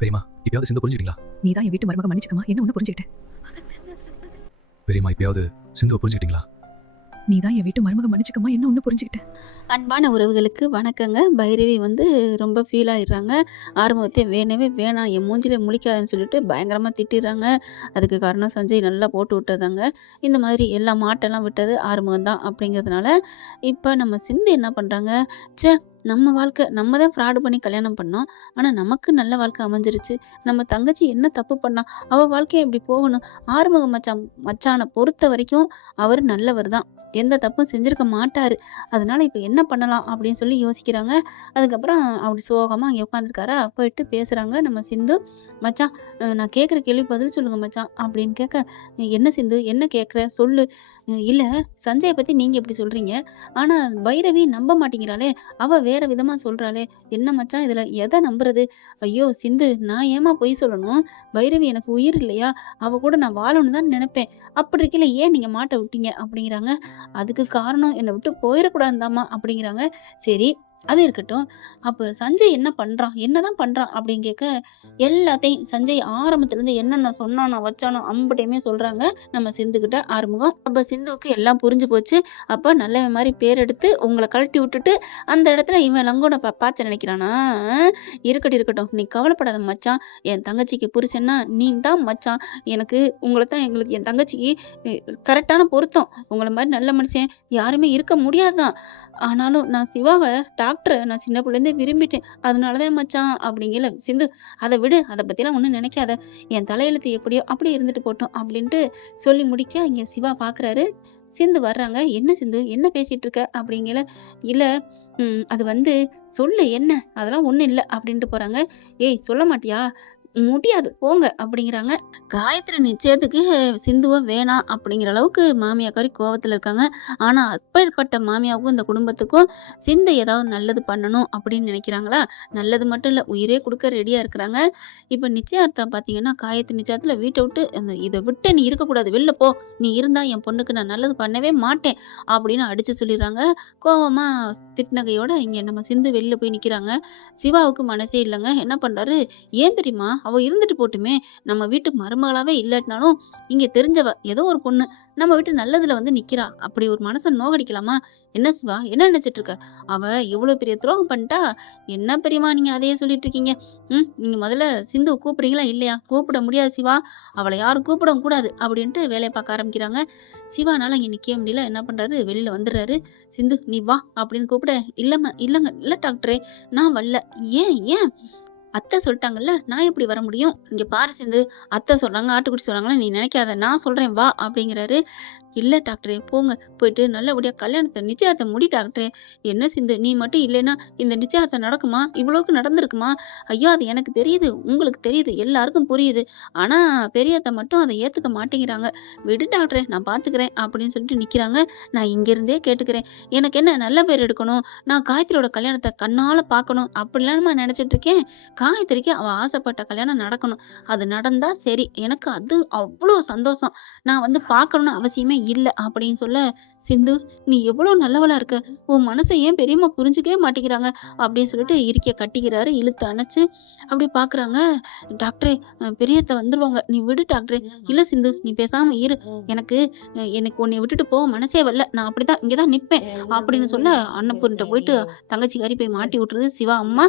பெரியம்மா இப்பயாவது சிந்து புரிஞ்சுக்கிட்டீங்களா? நீ தான் என் வீட்டு மருமக, மன்னிச்சுக்கமா, என்ன ஒண்ணு புரிஞ்சுக்கிட்டேன். பெரியம்மா இப்பயாவது சிந்துவை புரிஞ்சுக்கிட்டீங்களா? நீ தான் என் வீட்டு மருமக, மன்னிச்சுக்கமா, என்ன ஒண்ணு புரிஞ்சுக்கிட்டேன். அன்பான உறவுகளுக்கு வணக்கங்க. பைரவி ரொம்ப ஃபீல் ஆயிடுறாங்க. ஆறுமுகத்தை வேணவே வேணாம், என் மூஞ்சிலே முழிக்காதுன்னு சொல்லிட்டு பயங்கரமாக திட்டிடுறாங்க. அதுக்கு காரணம் சஞ்சய் நல்லா போட்டு விட்டதாங்க. இந்த மாதிரி எல்லா மாட்டெல்லாம் விட்டது ஆறுமுகம் தான் அப்படிங்கிறதுனால இப்போ நம்ம சிந்து என்ன பண்ணுறாங்க, ச்சே நம்ம வாழ்க்கை நம்ம தான் ஃப்ராடு பண்ணி கல்யாணம் பண்ணோம், ஆனால் நமக்கு நல்ல வாழ்க்கை அமைஞ்சிருச்சு. நம்ம தங்கச்சி என்ன தப்பு பண்ணா, அவள் வாழ்க்கையை இப்படி போகணும். ஆறுமுக மச்சானை பொறுத்த வரைக்கும் அவர் நல்லவர் தான், எந்த தப்பும் செஞ்சிருக்க மாட்டார். அதனால இப்போ என்ன பண்ணலாம் அப்படின்னு சொல்லி யோசிக்கிறாங்க. அதுக்கப்புறம் அப்படி சோகமாக அங்கே உட்காந்துருக்காரா, போயிட்டு பேசுகிறாங்க நம்ம சிந்து. மச்சான் நான் கேட்குற கேள்வி பதில் சொல்லுங்க மச்சான் அப்படின்னு கேட்க, என்ன சிந்து என்ன கேட்குற சொல்லு. இல்லை சஞ்சயை பற்றி நீங்கள் எப்படி சொல்கிறீங்க, ஆனால் பைரவி நம்ப மாட்டேங்கிறாளே, அவள் வேற விதமாக சொல்கிறாளே, என்ன மச்சான் இதில் எதை நம்புறது. ஐயோ சிந்து, நான் ஏமா பொய் சொல்லணும், பைரவி எனக்கு உயிர் இல்லையா, அவள் கூட நான் வாழணும்னு தான் நினைப்பேன். அப்படி இருக்கல ஏன் நீங்கள் மாட்ட விட்டீங்க அப்படிங்கிறாங்க. அதுக்கு காரணம் என்னை விட்டு போயிடக்கூடாதுதாம்மா அப்படிங்கிறாங்க. சரி அது இருக்கட்டும், அப்போ சஞ்சய் என்ன பண்ணுறான், என்னதான் பண்ணுறான் அப்படின்னு கேட்க, எல்லாத்தையும் சஞ்சய் ஆரம்பத்துலேருந்து என்னென்ன சொன்னானோ வச்சானோ அம்பட்டையுமே சொல்கிறாங்க நம்ம சிந்துக்கிட்ட ஆறுமுகம். அப்போ சிந்துவுக்கு எல்லாம் புரிஞ்சு போச்சு. அப்போ நல்ல மாதிரி பேர் எடுத்து உங்களை கழட்டி விட்டுட்டு அந்த இடத்துல இவன் லங்கோட பாய்ச்ச நினைக்கிறானா. இருக்கட்டும் நீ கவலைப்படாத மச்சான், என் தங்கச்சிக்கு புருஷன்னா நீ தான் மச்சான். எனக்கு உங்களை தான், எங்களுக்கு என் தங்கச்சிக்கு கரெக்டான பொருத்தம். உங்களை மாதிரி நல்ல மனுஷன் யாருமே இருக்க முடியாதுதான். ஆனாலும் நான் சிவாவை டாக்டரை நான் சின்ன பிள்ளைலேருந்தே விரும்பிட்டேன், அதனாலதான் மச்சான் அப்படிங்கல. சிந்து அதை விடு, அதை பற்றிலாம் ஒன்றும் நினைக்காத, என் தலையெழுத்து எப்படியோ அப்படியே இருந்துட்டு போட்டோம் அப்படின்ட்டு சொல்லி முடிக்க இங்கே சிவா பார்க்குறாரு. சிந்து வர்றாங்க. என்ன சிந்து என்ன பேசிட்டு இருக்க அப்படிங்கல. இல்லை அது சொல்லு என்ன, அதெல்லாம் ஒன்றும் இல்லை அப்படின்ட்டு போகிறாங்க. ஏய் சொல்ல மாட்டியா, முடியாது போங்க அப்படிங்கிறாங்க. காயத்ரி நிச்சயத்துக்கு சிந்துவை வேணாம் அப்படிங்கிற அளவுக்கு மாமியாக்காரி கோவத்தில் இருக்காங்க. ஆனால் அப்பேற்பட்ட மாமியாவுக்கும் இந்த குடும்பத்துக்கும் சிந்து ஏதாவது நல்லது பண்ணணும் அப்படின்னு நினைக்கிறாங்களா. நல்லது மட்டும் இல்லை, உயிரே கொடுக்க ரெடியாக இருக்கிறாங்க. இப்போ நிச்சயார்த்தம் பார்த்தீங்கன்னா, காயத்ரி நிச்சயத்தில் வீட்டை விட்டு இதை விட்டு நீ இருக்கக்கூடாது, வெளில போ, நீ இருந்தால் என் பொண்ணுக்கு நான் நல்லது பண்ணவே மாட்டேன் அப்படின்னு அடித்து சொல்லிடுறாங்க. கோவமாக திட்டினகையோட இங்கே நம்ம சிந்து வெளியில் போய் நிற்கிறாங்க. சிவாவுக்கு மனசே இல்லைங்க. என்ன பண்ணுறாரு, ஏன் தெரியுமா, அவள் இருந்துட்டு போட்டுமே, நம்ம வீட்டு மருமகளாவே இல்லாட்டினாலும் இங்கே தெரிஞ்சவ ஏதோ ஒரு பொண்ணு நம்ம வீட்டு நல்லதுல நிக்கிறா, அப்படி ஒரு மனசை நோகடிக்கலாமா. என்ன சிவா என்ன நினைச்சிட்டு இருக்க, அவ இவ்வளவு பெரிய துரோகம் பண்ணிட்டா. என்ன பெரியமா நீங்க அதையே சொல்லிட்டு இருக்கீங்க. நீங்க முதல்ல சிந்து கூப்பிடுறீங்களா இல்லையா. கூப்பிட முடியாது சிவா, அவளை யாரும் கூப்பிடவும் கூடாது அப்படின்ட்டு வேலையை பார்க்க ஆரம்பிக்கிறாங்க. சிவானால இங்க நிக்க முடியல. என்ன பண்றாரு, வெளியில வந்துடுறாரு. சிந்து நீ வா அப்படின்னு கூப்பிட, இல்லைங்க இல்லை டாக்டரே நான் வரல. ஏன் ஏன் அத்தை சொல்லிட்டாங்கல்ல, நான் எப்படி வர முடியும். இங்க பாரு சிந்து, அத்தை சொல்றாங்க ஆட்டுக்குட்டி சொல்றாங்களா, நீ நினைக்காத, நான் சொல்றேன் வா அப்படிங்கிறாரு. இல்லை டாக்டரே போங்க, போயிட்டு நல்லபடியாக கல்யாணத்தை நிச்சயத்தை முடி டாக்டரே. என்ன சிந்து நீ மட்டும் இல்லைன்னா இந்த நிச்சயத்தை நடக்குமா, இவ்வளோக்கு நடந்திருக்குமா. ஐயோ அது எனக்கு தெரியுது, உங்களுக்கு தெரியுது, எல்லாருக்கும் புரியுது. ஆனால் பெரியத்தை மட்டும் அதை ஏற்றுக்க மாட்டேங்கிறாங்க. விடு டாக்டரே நான் பார்த்துக்கிறேன் அப்படின்னு சொல்லிட்டு நிற்கிறாங்க. நான் இங்கேருந்தே கேட்டுக்கிறேன், எனக்கு என்ன நல்ல பேர் எடுக்கணும், நான் காயத்ரியோட கல்யாணத்தை கண்ணால் பார்க்கணும் அப்படிலாம் நான் நினச்சிட்டு இருக்கேன். காயத்ரிக்கு அவள் ஆசைப்பட்ட கல்யாணம் நடக்கணும், அது நடந்தால் சரி, எனக்கு அது அவ்வளோ சந்தோஷம். நான் பார்க்கணுன்னு அவசியமே இல்லை அப்படின்னு சொல்ல, சிந்து நீ எவ்வளோ நல்லவளா இருக்க, உன் மனசை ஏன் பெரியம்மா புரிஞ்சுக்கவே மாட்டேங்கிறாங்க அப்படின்னு சொல்லிட்டு இருக்கிய கட்டிக்கிறாரு. இழுத்து அணைச்சு அப்படி பார்க்குறாங்க. டாக்டரே பெரியத்தை வந்துருவாங்க, நீ விடு டாக்டரே. இல்லை சிந்து நீ பேசாமல் இரு, எனக்கு உன்னை விட்டுட்டு போக மனசே வரல, நான் அப்படிதான் இங்கே தான் நிற்பேன் அப்படின்னு சொல்ல, அன்னபூர்கிட்ட போயிட்டு தங்கச்சிக்காரி போய் மாட்டி விட்டுருது சிவா அம்மா.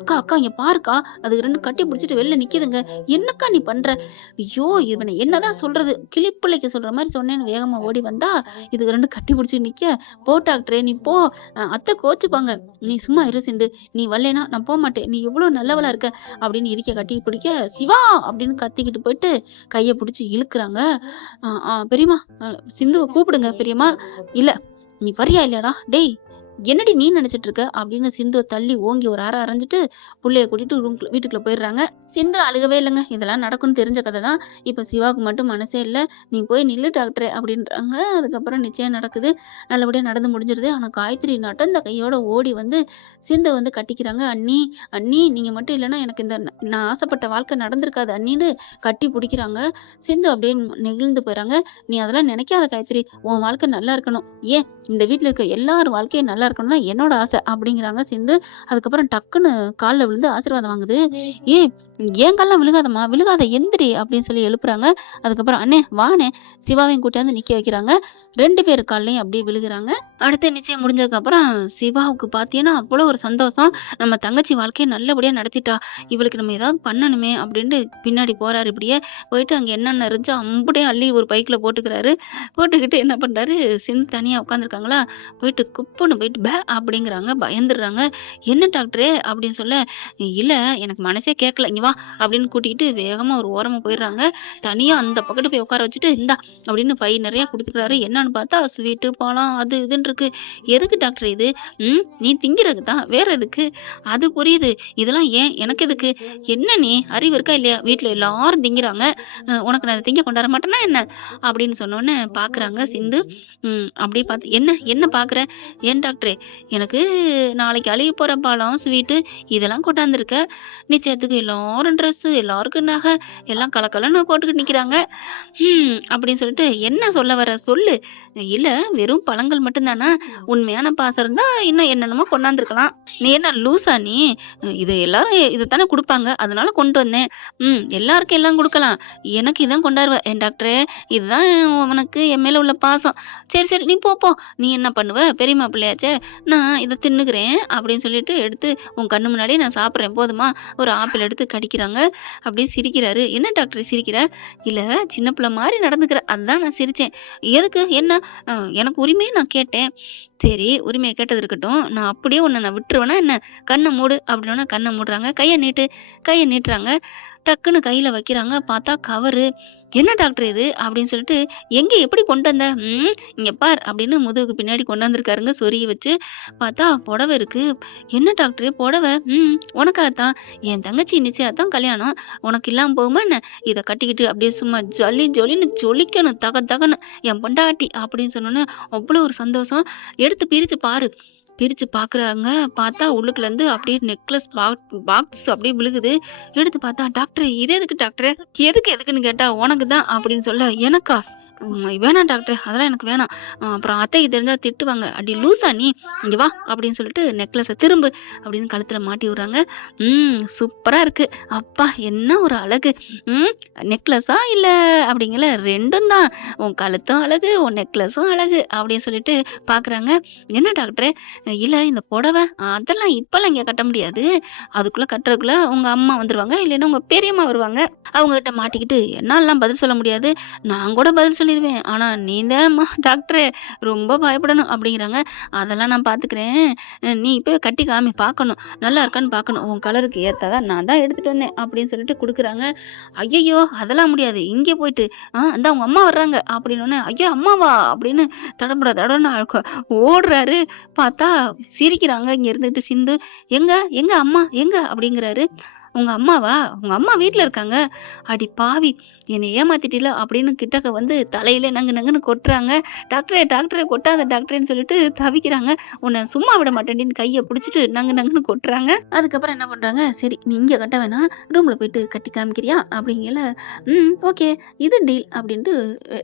அக்கா அக்கா இங்கே பாருக்கா, அது ரெண்டு கட்டி பிடிச்சிட்டு வெளில நிற்கிதுங்க, என்னக்கா நீ பண்ணுற. ஐயோ இவனை என்னதான் சொல்றது, கிளிப்பிள்ளைக்கு சொல்கிற மாதிரி சொன்னேன்னு வேகமாக ஓடி வந்தா, இது ரெண்டு கட்டி பிடிச்சி நிற்க, போ டாக்டரே நீ போ, அத்தை கோச்சுப்பாங்க, நீ சும்மா இரு சிந்து, நீ வரலைனா நான் போக மாட்டேன், நீ எவ்வளோ நல்லவளா இருக்க அப்படின்னு இருக்க கட்டி பிடிக்க, சிவா அப்படின்னு கத்திக்கிட்டு போயிட்டு கையை பிடிச்சி இழுக்கிறாங்க. பெரியம்மா சிந்துவை கூப்பிடுங்க பெரியம்மா. இல்லை நீ வரியா இல்லையாடா, டேய் என்னடி நீ நினைச்சிட்டு இருக்க அப்படின்னு சிந்துவை தள்ளி ஓங்கி ஒரு அரை அரைஞ்சிட்டு புள்ளைய கூட்டிட்டு வீட்டுக்குள்ள போயிடுறாங்க. சிந்து அழுகவே இல்லைங்க, இதெல்லாம் நடக்கும்னு தெரிஞ்ச கதை தான். இப்போ சிவாவுக்கு மட்டும் மனசே இல்லை, நீ போய் நில்லு டாக்டரே அப்படின்றாங்க. அதுக்கப்புறம் நிச்சயம் நடக்குது, நல்லபடியாக நடந்து முடிஞ்சிருது. ஆனால் காயத்ரி நடந்த கையோட ஓடி சிந்தை கட்டிக்கிறாங்க. அண்ணி அண்ணி நீங்கள் மட்டும் இல்லைன்னா எனக்கு இந்த நான் ஆசைப்பட்ட வாழ்க்கை நடந்திருக்காது அண்ணின்னு கட்டி பிடிக்கிறாங்க. சிந்து அப்படியே நெகிழ்ந்து போயிடறாங்க. நீ அதெல்லாம் நினைக்காத காயத்ரி, உன் வாழ்க்கை நல்லா இருக்கணும், ஏன் இந்த வீட்டில் இருக்க எல்லாரும் வாழ்க்கையும் நல்லா இருக்கணும் தான் என்னோட ஆசை அப்படிங்கிறாங்க சிந்து. அதுக்கப்புறம் டக்குன்னு காலில் விழுந்து ஆசீர்வாதம் வாங்குது. "ஏன் கால்லாம் விழுகாதம்மா, விழுகாத எந்திரி" அப்படின்னு சொல்லி எழுப்புறாங்க. அதுக்கப்புறம் "அண்ணே வாண்ணே" சிவாவையும் கூட்டியாந்து நிக்க வைக்கிறாங்க. 2 பேர் கால்லயும் அப்படியே விழுகுறாங்க. அடுத்து நிச்சயம் முடிஞ்சதுக்கப்புறம் சிவாவுக்கு பார்த்தீங்கன்னா, அவ்வளோ ஒரு சந்தோஷம். நம்ம தங்கச்சி வாழ்க்கைய நல்லபடியா நடத்திட்டா. இவளுக்கு நம்ம ஏதாவது பண்ணணுமே அப்படின்ட்டு பின்னாடி போறாரு இப்படியே. போயிட்டு அங்க என்னென்ன இருந்துச்சோ அம்புட்டையும் அள்ளி ஒரு பைக்குல போட்டுக்கிறாரு. போட்டுக்கிட்டு என்ன பண்றாரு, சிந்து தனியா உட்காந்துருக்காங்களா, போயிட்டு குப்புன்னு போயிட்டு அப்படிங்கிறாங்க. பயந்துடுறாங்க. "என்ன டாக்டரே" அப்படின்னு சொல்ல, "இல்ல எனக்கு மனசே கேட்கல. இங்க வா" அப்படின்னு கூட்டிக்கிட்டு வேகமா ஒரு ஓரமா போயிடுறாங்க. தனியா அந்த பக்கத்து போய் உட்கார வச்சுட்டு, "இந்தா" அப்படின்னு பை நெறைய குடுத்துக்கிறாரு. என்னன்னு பார்த்தா ஸ்வீட்டு, பழம் அது இதுன்னு இருக்கு. "எதுக்கு டாக்டர் இது?" நீ திங்கிறதுக்கு தான். வேற எதுக்கு?" "அது புரியுது. இதெல்லாம் ஏன்? எனக்கு எதுக்கு?" "என்ன நீ அறிவு இருக்கா இல்லையா? வீட்ல எல்லாரும் திங்கிறாங்க. உனக்கு நான் திங்க கொண்டார மாட்டேனா என்ன?" அப்படின்னு சொன்னோனே பார்க்குறாங்க சிந்து. அப்படியே பார்த்து, "என்ன என்ன பார்க்குற?" "ஏன் டாக்டரே, எனக்கு நாளைக்கு அழுகி போற பழம், ஸ்வீட்டு இதெல்லாம் கொண்டாந்துருக்க. நிச்சயத்துக்கு எல்லாரும் ட்ரெஸ்ஸு, எல்லாருக்கும் நகை, எல்லாம் கலகலன்னு போட்டுக்கிட்டு நிக்கிறாங்க. அப்படின்னு சொல்லிட்டு, "என்ன சொல்ல வர சொல்லு." "இல்ல வெறும் பழங்கள் மட்டும் தானா? உண்மையான பாசம் இருந்தா இன்னும் என்னென்னமோ கொண்டாந்துருக்கலாம். நீ என்ன லூசா நீ? இது எல்லாரும் இதத்தானே குடுப்பாங்க. அதனால கொண்டு வந்தேன்." எல்லாருக்கும் எல்லாம் குடுக்கலாம். எனக்கு இதான் கொண்டாருவ." "ஏன் டாக்டரே, இதுதான் உனக்கு என் மேல உள்ள பாசம்." "சரி, சரி நீ போ, போ. நீ என்ன பண்ணுவ? பெரியம்மா பிள்ளையாச்சே. நான் இத தின்னுக்கிறேன்." அப்படின்னு சொல்லிட்டு எடுத்து உன் கண்ணு முன்னாடியே நான் சாப்பிடுறேன் போதுமா? ஒரு ஆப்பிள் எடுத்து கடிக்கிறாங்க. அப்படியே சிரிக்கிறாரு. "என்ன டாக்டர் சிரிக்கிற?" "இல்ல சின்ன பிள்ளை மாரி நடந்துக்கிற. அதான் நான் சிரிச்சேன்." "எதுக்கு? என்ன?" எனக்கு உரிமைய நான் கேட்டேன்." "சரி உரிமைய கேட்டது இருக்கட்டும். நான் அப்படியே உன்ன நான் விட்டுருவேனா என்ன? கண்ண மூடு." அப்படின்னோன கண்ண மூடுறாங்க. "கைய நீட்டு." கைய நீட்டுறாங்க. டக்குன்னு கையில வைக்கிறாங்க. பார்த்தா கவரு. "என்ன டாக்டர் இது?" அப்படின்னு சொல்லிட்டு, "எங்க எப்படி கொண்டு வந்த?" இங்க பார்" அப்படின்னு முதுகுக்கு பின்னாடி கொண்டாந்துருக்காருங்க சொருகி வச்சு. பார்த்தா புடவ இருக்கு. "என்ன டாக்டரு புடவ?" உனக்காகத்தான். என் தங்கச்சி நிச்சயத்தான் கல்யாணம். உனக்கு இல்லாம போகுமா என்ன? இத கட்டிக்கிட்டு அப்படியே சும்மா ஜொலி ஜொலின்னு ஜொலிக்கணும் தக தகன்னு என் பொண்டாட்டி" அப்படின்னு சொன்னோனே அவ்வளோ ஒரு சந்தோஷம். எடுத்து பிரிச்சு பாரு. பிரிச்சு பார்க்குறாங்க. பார்த்தா உள்ளுக்குலேருந்து அப்படியே நெக்லஸ் பாக்ஸ் அப்படியே விழுகுது. எடுத்து பார்த்தா, "டாக்டர் இது எதுக்கு டாக்டர்?" "எதுக்கு எதுக்குன்னு கேட்டா, உனக்கு தான்" அப்படின்னு சொல்ல, "எனக்கா? வேணாம் டாக்டர் அதெல்லாம் எனக்கு வேணாம். அப்புறம் அத்தைக்கு தெரிஞ்சா திட்டுவாங்க." "அடி லூசா நீ? இங்க வா" அப்படின்னு சொல்லிட்டு நெக்லஸ திரும்பு அப்படின்னு கழுத்துல மாட்டி விடுறாங்க. சூப்பரா இருக்கு. அப்பா என்ன ஒரு அழகு. ம் நெக்லஸா இல்ல அப்படிங்கல 2ம் தான். உன் கழுத்தும் அழகு, உன் நெக்லஸும் அழகு அப்படின்னு சொல்லிட்டு பார்க்குறாங்க. "என்ன டாக்டர்?" "இல்ல இந்த புடவ அதெல்லாம் இப்பலாம் இங்க கட்ட முடியாது. அதுக்குள்ள கட்டுறதுக்குள்ள உங்க அம்மா வந்துருவாங்க. இல்லைன்னா உங்க பெரியம்மா வருவாங்க. அவங்ககிட்ட மாட்டிக்கிட்டு என்னாலலாம் பதில் சொல்ல முடியாது. நான் கூட பதில் சொல்லிருவேன். ஆனா நீ தான்மா டாக்டரு ரொம்ப பயப்படணும்" அப்படிங்கிறாங்க. "அதெல்லாம் நான் பார்த்துக்கிறேன். நீ போய் கட்டி காமி பார்க்கணும். நல்லா இருக்கான்னு பார்க்கணும். உன் கலருக்கு ஏத்தாதா நான் தான் எடுத்துட்டு வந்தேன்" அப்படின்னு சொல்லிட்டு குடுக்குறாங்க. "ஐயய்யோ! அதெல்லாம் முடியாது. இங்கே போயிட்டு இந்தா உங்க அம்மா வர்றாங்க" அப்படின்னோனே, "ஐயோ! அம்மாவா?" அப்படின்னு தடபுட தடன்னு ஓடுறாரு. பார்த்தா சிரிக்கிறாங்க இங்க இருந்துகிட்டு சிந்து. "எங்க? எங்க அம்மா? எங்க?" அப்படிங்கிறாரு. "உங்க அம்மாவா? உங்க அம்மா வீட்ல இருக்காங்க." "அடி பாவி! என்னை ஏமாத்திட்டீல" அப்படின்னு கிட்டக்க வந்து தலையில நங்கு நங்குன்னு கொட்டுறாங்க. "டாக்டரே டாக்டரே கொட்டாத டாக்டரேன்னு" சொல்லிட்டு தவிக்கிறாங்க. "உன்னை சும்மா விட மாட்டேன்டின்னு" கைய புடிச்சிட்டு நங்கு நங்குன்னு கொட்டுறாங்க. அதுக்கப்புறம் என்ன பண்றாங்க, "சரி நீ இங்க கட்ட வேணாம். ரூம்ல போயிட்டு கட்டி காமிக்கிறியா?" அப்படிங்கல. ஓகே இது டீல்" அப்படின்ட்டு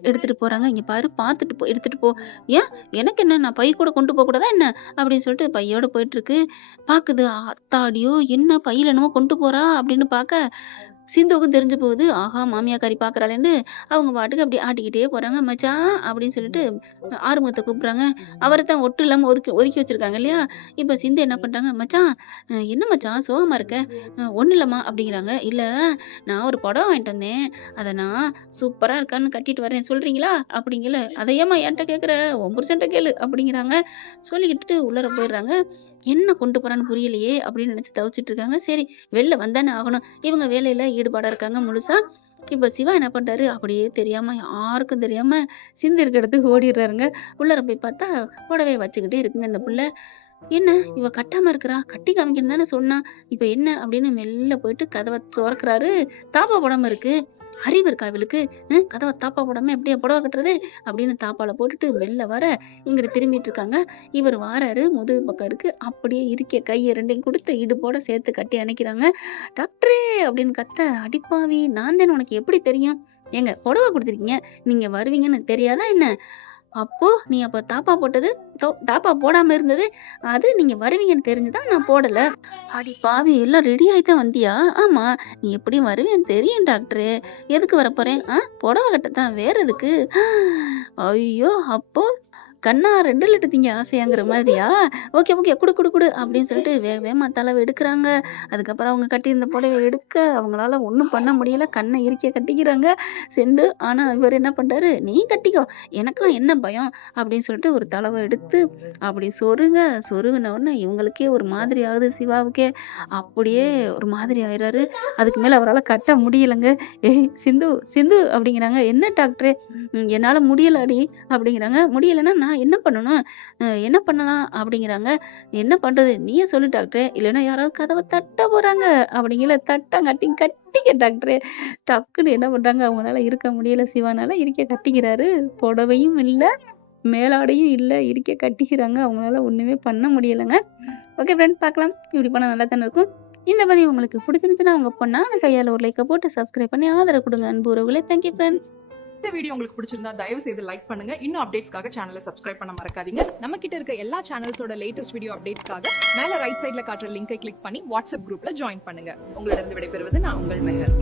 எடுத்துட்டு போறாங்க. "இங்க பாரு பார்த்துட்டு போ எடுத்துட்டு போ." "ஏன்? எனக்கு என்ன? நான் பை கூட கொண்டு போகக்கூடாதா என்ன?" அப்படின்னு சொல்லிட்டு பையோட போயிட்டுருக்கு. பாக்குது, ஆத்தாடியோ! என்ன பையில என்னமோ கொண்டு போறா அப்படின்னு பார்க்க, சிந்துவுக்கும் தெரிஞ்சு போகுது. ஆஹா! மாமியாக்காரி பார்க்குறாளேன்னு அவங்க பாட்டுக்கு அப்படியே ஆட்டிக்கிட்டே போறாங்க. "மச்சான்" அப்படின்னு சொல்லிட்டு ஆறுமுகத்த கூப்பிடுறாங்க. அவர தான் ஒட்டு இல்லாம ஒதுக்கி ஒதுக்கி வச்சிருக்காங்க இல்லையா? இப்ப சிந்து என்ன பண்றாங்க, "மச்சான் என்ன மச்சான் சோகமா இருக்க?" "ஒண்ணும் இல்லம்மா" அப்படிங்கிறாங்க. "இல்ல நான் ஒரு புடவ வாங்கிட்டு வந்தேன். அத நான் சூப்பரா இருக்கான்னு கட்டிட்டு வரேன் சொல்றீங்களா?" அப்படிங்கல. "அத ஏம்மா என்ட்ட கேட்குற? உன் புருஷன்ட்ட கேளு" அப்படிங்கிறாங்க. சொல்லிக்கிட்டு உள்ளார போயிடுறாங்க. என்ன கொண்டு போறான்னு புரியலையே அப்படின்னு நினைச்சு தவிச்சிட்டு இருக்காங்க. சரி வெளில வந்தானே ஆகணும். இவங்க வேலையில ஈடுபாடா இருக்காங்க முழுசா. இப்ப சிவா என்ன பண்றாரு, அப்படியே தெரியாம யாருக்கும் தெரியாம சிந்து இருக்க இடத்துக்கு ஓடிடுறாருங்க. உள்ளார போய் பார்த்தா புடவைய வச்சுக்கிட்டே இருக்குங்க இந்த புள்ள. "என்ன இவ கட்டாம இருக்கிறா? கட்டி காமிக்கணும்னு தானே சொன்னா. இப்ப என்ன?" அப்படின்னு மெல்ல போயிட்டு கதவ தொறக்குறாரு. தாப்பா போடாம இருக்கு. அறிவு இருக்கா இவளுக்கு? கதவ தாப்பா போடாம எப்படியா புடவ கட்டுறது? அப்படின்னு தாப்பால போட்டுட்டு வெளில வர, இங்கிட்டு திரும்பிட்டு இருக்காங்க. இவர் வாராரு. முதுகு பக்கம் இருக்கு. அப்படியே இருக்கிய கைய 2யும் குடுத்து இடுப்போட சேர்த்து கட்டி அணைக்கிறாங்க. "டாக்டரே" அப்படின்னு கத்த, "அடிப்பாவி! நான் தானே உனக்கு எப்படி தெரியும்? ஏங்க புடவ குடுத்துருக்கீங்க. நீங்க வருவீங்கன்னு தெரியாதா என்ன?" அப்போ நீ அப்ப தாப்பா போட்டது தாப்பா போடாம இருந்தது, அது நீங்க வருவீங்கன்னு தெரிஞ்சு தான் நான் போடல. அடி பாவி! எல்லாம் ரெடி ஆயி தான் வந்தியா? ஆமா. நீ எப்படியும் வருவேன்னு தெரியும் டாக்டரு. எதுக்கு வரப்போறேன்? புடவ கட்ட தான். வேற எதுக்கு? ஐயோ! அப்போ கண்ணா 2 லட்டு திங்க ஆசையாங்கிற மாதிரியா? Okay, okay. குடு, குடு, குடு அப்படின்னு சொல்லிட்டு வேக வேகமா தடவ எடுக்குறாங்க. அதுக்கப்புறம் அவங்க கட்டியிருந்த புடவைய எடுக்க அவங்களால ஒண்ணும் பண்ண முடியல. கண்ண இறுக்கிய கட்டிக்கிறாங்க செண்டு. ஆனா இவரு என்ன பண்றாரு, "நீ கட்டிக்கோ. எனக்கெல்லாம் என்ன பயம்?" அப்படின்னு சொல்லிட்டு ஒரு தடவ எடுத்து அப்படி சொருகுன உடனே இவங்களுக்கே ஒரு மாதிரி ஆகுது சிவாவுக்கே. அப்படியே ஒரு மாதிரி ஆயிறாரு. அதுக்கு மேல அவரால கட்ட முடியலங்க. "ஏய் சிந்து, சிந்து" அப்படிங்கிறாங்க. "என்ன டாக்டரே?" என்னால முடியலடி" அப்படிங்கிறாங்க. "முடியலன்னா நான் என்ன பண்ணணும்? என்ன பண்ணலாம்?" அப்படிங்கிறாங்க. "என்ன பண்றது? நீயே சொல்லு டாக்டரே. இல்லைன்னா யாராவது கதவ தட்ட போறாங்க." அப்படிங்கல தட்டங்காட்டி கட்டிக்க டாக்டரே. டக்குன்னு என்ன பண்றாங்க, அவங்கனால இருக்க முடியல சிவானால. இறுக்கிய கட்டிக்கிறாரு. புடவையும் இல்ல, மேலாடையும் இல்ல. இறுக்கிய கட்டிக்கிறாங்க. அவங்களால ஒண்ணுமே பண்ண முடியலங்க. ஓகே ஃப்ரெண்ட்ஸ், பார்க்கலாம். இப்படி பண்ணா நல்லா தானே இருக்கும். இந்த பதிவு உங்களுக்கு பிடிச்சிருந்துச்சுன்னா உங்க பொண்ணான கையால ஒரு லைக்க போட்டு சப்ஸ்கிரைப் பண்ணி ஆதரவு கொடுங்க அன்பு உறவுகளே. Thank you friends. இந்த வீடியோ உங்களுக்கு பிடிச்சிருந்தா தயவு செய்து லைக் பண்ணுங்க. இன்னும் அப்டேட்ஸ்க்காக சேனலை சப்ஸ்கிரைப் பண்ண மறக்காதீங்க. நம்ம கிட்ட இருக்க எல்லா சேனல்ஸோட லேட்டஸ்ட் வீடியோ அப்டேட்ஸ்க்காக மேல ரைட் சைடுல காட்டுற லிங்கை கிளிக் பண்ணி வாட்ஸ்அப் குரூப்ல ஜாயின் பண்ணுங்க. உங்களிடம் விடைபெறுவது நான் உங்கள் மெஹர்.